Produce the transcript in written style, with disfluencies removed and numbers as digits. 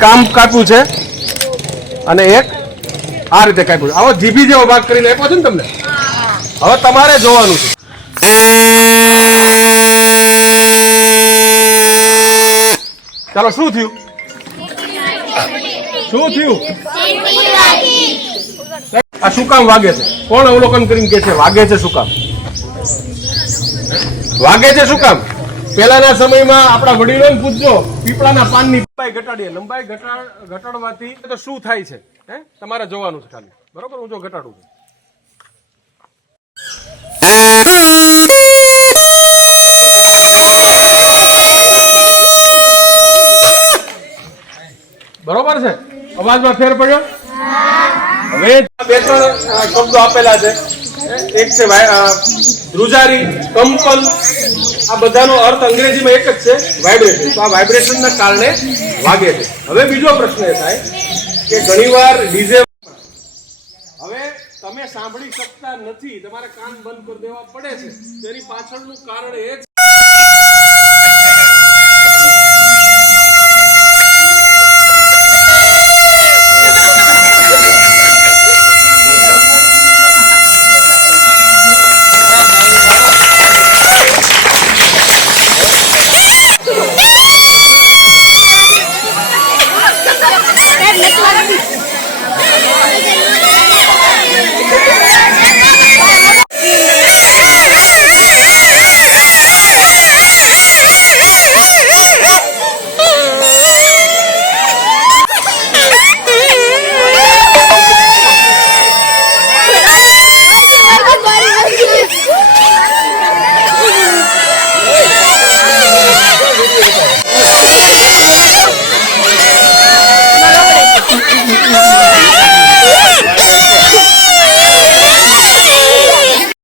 એક આમ કાપ્યું છે અને એક આ રીતે કાપ્યું છે. આવો જીભી જેવો ભાગ કરીને આપ્યો છે ને તમને. હવે તમારે જોવાનું છે. ચાલો, શું થયું? શું થયું? આ શું કામ વાગે છે? કોણ અવલોકન કરીને કે છે વાગે છે? શું કામ વાગે છે? શું કામ? પહેલાના સમયમાં આપણા વડીલોને પૂછજો, પીપળાના પાનની લંબાઈ ઘટાડીએ. લંબાઈ ઘટાડવાથી તો શું થાય છે? તમારે જોવાનું છે ખાલી. બરોબર, હું જો ઘટાડું છું. બરોબર છે? અવાજમાં ફેર પડ્યો? હવે બે ત્રણ શબ્દો આપેલા છે. એક છે ધ્રુજારી, કંપન. આ બધાનો અર્થ અંગ્રેજીમાં એક જ છે, વાઇબ્રેશન. તો આ વાઇબ્રેશનના કારણે વાગે છે. હવે બીજો પ્રશ્ન એ થાય કે ઘણીવાર ડીજે હવે તમે સાંભળી શકતા નથી, તમારે કાન બંધ કરી દેવા પડે છે. તેની પાછળનું કારણ એ